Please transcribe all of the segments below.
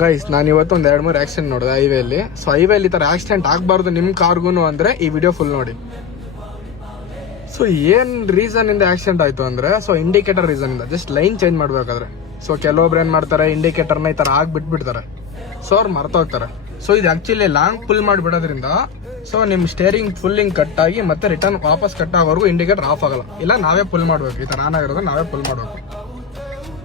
Guys ನಾನು ಇವತ್ತು ಒಂದು 2-3 ಆಕ್ಸಿಡೆಂಟ್ ನೋಡಿದೆ ಹೈವೇಲಿ. ಸೊ ಹೈವೇಲಿ ಈ ಥರ ಆಕ್ಸಿಡೆಂಟ್ ಆಗಬಾರ್ದು ನಿಮ್ಮ ಕಾರ್ಗೂ ಅಂದರೆ ಈ ವಿಡಿಯೋ ಫುಲ್ ನೋಡಿ. ಸೊ ಏನು ರೀಸನ್ ಇಂದ ಆಕ್ಸಿಡೆಂಟ್ ಆಯಿತು ಅಂದರೆ, ಸೊ ಇಂಡಿಕೇಟರ್ ರೀಸನ್ ಇಂದ. ಜಸ್ಟ್ ಲೈನ್ ಚೇಂಜ್ ಮಾಡಬೇಕಾದ್ರೆ ಸೊ ಕೆಲವೊಬ್ರು ಏನು ಮಾಡ್ತಾರೆ, ಇಂಡಿಕೇಟರ್ನ ಈ ಥರ ಬಿಟ್ಬಿಡ್ತಾರೆ. ಸೊ ಅವ್ರು ಮರ್ತೋಗ್ತಾರೆ. ಸೊ ಇದು ಆ್ಯಕ್ಚುಲಿ ಲಾಂಗ್ ಪುಲ್ ಮಾಡಿಬಿಡೋದ್ರಿಂದ ಸೊ ನಿಮ್ಮ ಸ್ಟೇರಿಂಗ್ ಫುಲ್ಲಿಂಗ್ ಕಟ್ ಆಗಿ ಮತ್ತೆ ರಿಟರ್ನ್ ವಾಪಸ್ ಕಟ್ ಆಗೋವರೆಗೂ ಇಂಡಿಕೇಟರ್ ಆಫ್ ಆಗಲ್ಲ. ಇಲ್ಲ ನಾವೇ ಪುಲ್ ಮಾಡಬೇಕು. ಈ ಥರ ಆನ್ ಆಗಿರೋದು ನಾವೇ ಪುಲ್ ಮಾಡಬೇಕು.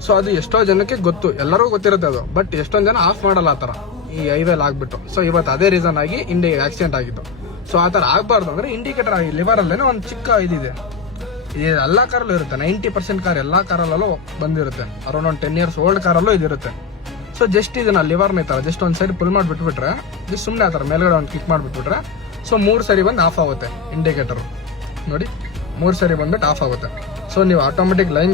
ಸೊ ಅದು ಎಷ್ಟೋ ಜನಕ್ಕೆ ಗೊತ್ತು, ಎಲ್ಲರಿಗೂ ಗೊತ್ತಿರುತ್ತೆ ಅದು. ಬಟ್ ಎಷ್ಟೊಂದು ಜನ ಆಫ್ ಮಾಡಲ್ಲ ಆ ಥರ ಈ ಹೈವೇಲಿ ಆಗ್ಬಿಟ್ಟು. ಸೊ ಇವತ್ತು ಅದೇ ರೀಸನ್ ಆಗಿ ಆಕ್ಸಿಡೆಂಟ್ ಆಗಿತ್ತು. ಸೊ ಆ ಥರ ಆಗಬಾರ್ದು ಅಂದರೆ ಇಂಡಿಕೇಟರ್ ಆಗಿ ಲಿವರಲ್ಲೇನೋ ಒಂದು ಚಿಕ್ಕ ಇದಿದೆ. ಇದು ಎಲ್ಲ ಕಾರಲ್ಲೂ ಇರುತ್ತೆ. 90% ಕಾರ್ ಎಲ್ಲ ಕಾರಲ್ಲೂ ಬಂದಿರುತ್ತೆ. ಅರೌಂಡ್ ಒಂದು 10 years ಓಲ್ಡ್ ಕಾರಲ್ಲೂ ಇದಿರುತ್ತೆ. ಸೊ ಜಸ್ಟ್ ಇದನ್ನ ಲಿವರ್ನ ಈ ಥರ ಜಸ್ಟ್ ಒಂದು ಸೈಡ್ ಪುಲ್ ಮಾಡಿಬಿಟ್ಬಿಟ್ರೆ, ಜಸ್ಟ್ ಸುಮ್ಮನೆ ಆ ಥರ ಮೇಲ್ಗಡೆ ಒಂದು ಕ್ಲಿಕ್ ಮಾಡಿಬಿಟ್ಬಿಟ್ರೆ ಸೊ 3 ಸರಿ ಬಂದು ಆಫ್ ಆಗುತ್ತೆ ಇಂಡಿಕೇಟರ್. ನೋಡಿ 3 ಸರಿ ಬಂದ್ಬಿಟ್ಟು ಆಫ್ ಆಗುತ್ತೆ. ಸೊ ನೀವು ಆಟೋಮೆಟಿಕ್ ಲೈನ್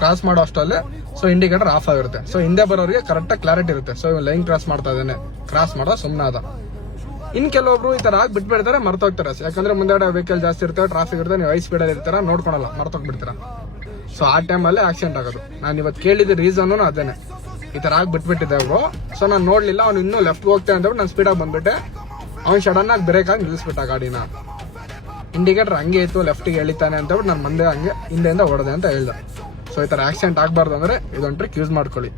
ಕ್ರಾಸ್ ಮಾಡೋ ಅಷ್ಟಲ್ಲೇ ಸೊ ಇಂಡಿಕೇಟರ್ ಆಫ್ ಆಗಿರುತ್ತೆ. ಸೊ ಹಿಂದೆ ಬರೋರಿಗೆ ಕರೆಕ್ಟಾಗಿ ಕ್ಲಾರಿಟಿ ಇರುತ್ತೆ. ಸೊ ಲೈನ್ ಕ್ರಾಸ್ ಮಾಡ್ತಾ ಇದ್ದಾನೆ, ಕ್ರಾಸ್ ಮಾಡೋ ಸುಮ್ಮನೆ ಅದ. ಇನ್ನು ಕೆಲವೊಬ್ರು ಈ ಥರ ಬಿಟ್ಬಿಡ್ತಾರೆ, ಮರ್ತೋಗ್ತಾರೆ. ಯಾಕಂದ್ರೆ ಮುಂದೆ ವೆಹಿಕಲ್ ಜಾಸ್ತಿ ಇರ್ತವೆ, ಟ್ರಾಫಿಕ್ ಇರುತ್ತೆ, ನೀವು ಹೈ ಸ್ಪೀಡಲ್ಲಿ ಇರ್ತೀರ, ನೋಡ್ಕೊಳಲ್ಲ, ಮರ್ತೋಗ್ಬಿಡ್ತೀರ. ಸೊ ಆ ಟೈಮಲ್ಲೇ ಆಕ್ಸಿಡೆಂಟ್ ಆಗೋದು. ನಾನು ಇವತ್ತು ಕೇಳಿದ ರೀಸನ್ನು ಅದೇನೆ. ಈ ಥರ ಬಿಟ್ಬಿಟ್ಟಿದ್ದೆ ಅವರು. ಸೊ ನಾನು ನೋಡ್ಲಿಲ್ಲ, ಅವ್ನು ಇನ್ನೂ ಲೆಫ್ಟ್ಗೆ ಹೋಗ್ತೇನೆ ಅಂದ್ಬಿಟ್ಟು ನಾನು ಸ್ಪೀಡಾಗಿ ಬಂದ್ಬಿಟ್ಟೆ. ಅವ್ನು ಸಡನ್ ಆಗಿ ಬ್ರೇಕ್ ಆಗಿ ನಿಲ್ಲಿಸ್ಬಿಟ್ಟ ಗಾಡಿನ. ಇಂಡಿಕೇಟರ್ ಹಂಗೆ ಇತ್ತು, ಲೆಫ್ಟಿಗೆ ಎಳಿತಾನೆ ಅಂತ ನಾನು ಮಂದೆ ಹಂಗೆ ಹಿಂದೆಯಿಂದ ಹೊಡೆದೆ ಅಂತ ಹೇಳ್ದೆ. ಸೊ ಈ ಥರ ಆಕ್ಸಿಡೆಂಟ್ ಆಗಬಾರ್ದು ಅಂದರೆ ಇದೊಂದು ಟ್ರಿಕ್ ಯೂಸ್ ಮಾಡ್ಕೊಳ್ಳಿ.